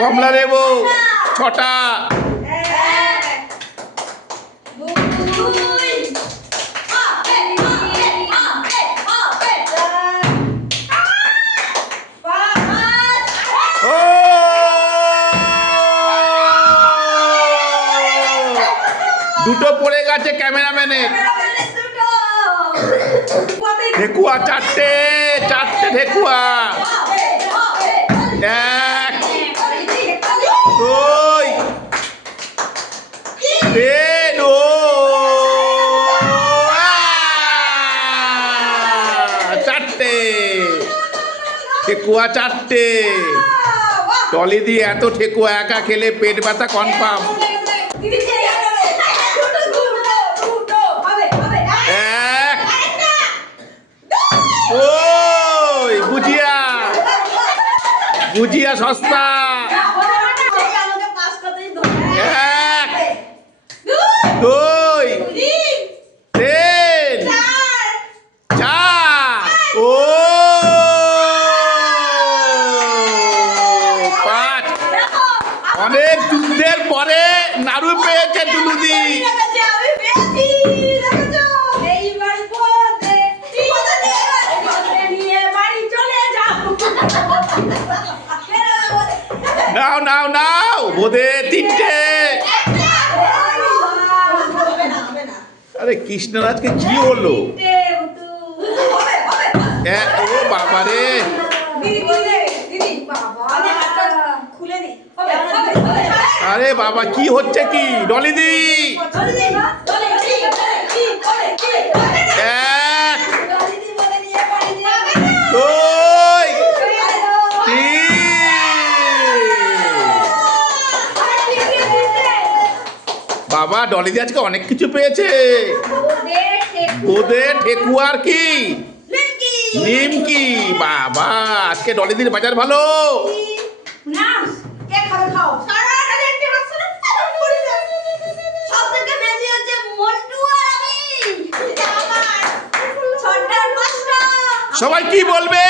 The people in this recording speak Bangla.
কমলা লেবু 6টা। দুটো পড়ে গেছে ক্যামেরাম্যানের। ঠেকুয়া 4টে ঠেকুয়া। 1 2 3 4টে ঠেকুয়া 4টে। টলি দিয়ে এত ঠেকুয়া একা খেলে পেট ব্যথা কনফার্ম। ওই গুজিয়া সস্তা। 1 2 3 4 ও 5। অনেক যুদ্ধের পরে নাড়ু পেয়েছে টুলুদি। নাও বোধে 3টে। আরে কৃষ্ণরাজকে কি হলো? ও বাবা রে, আরে বাবা কি হচ্ছে কি? ডলিদি 1 2 3। বাবা ডলিদি আজকে অনেক কিছু পেয়েছে। বোঁদে ঠেকুয়ার কি নিমকি। বাবা আজকে ডলিদির বাজার ভালো। সবাই কি বলবে?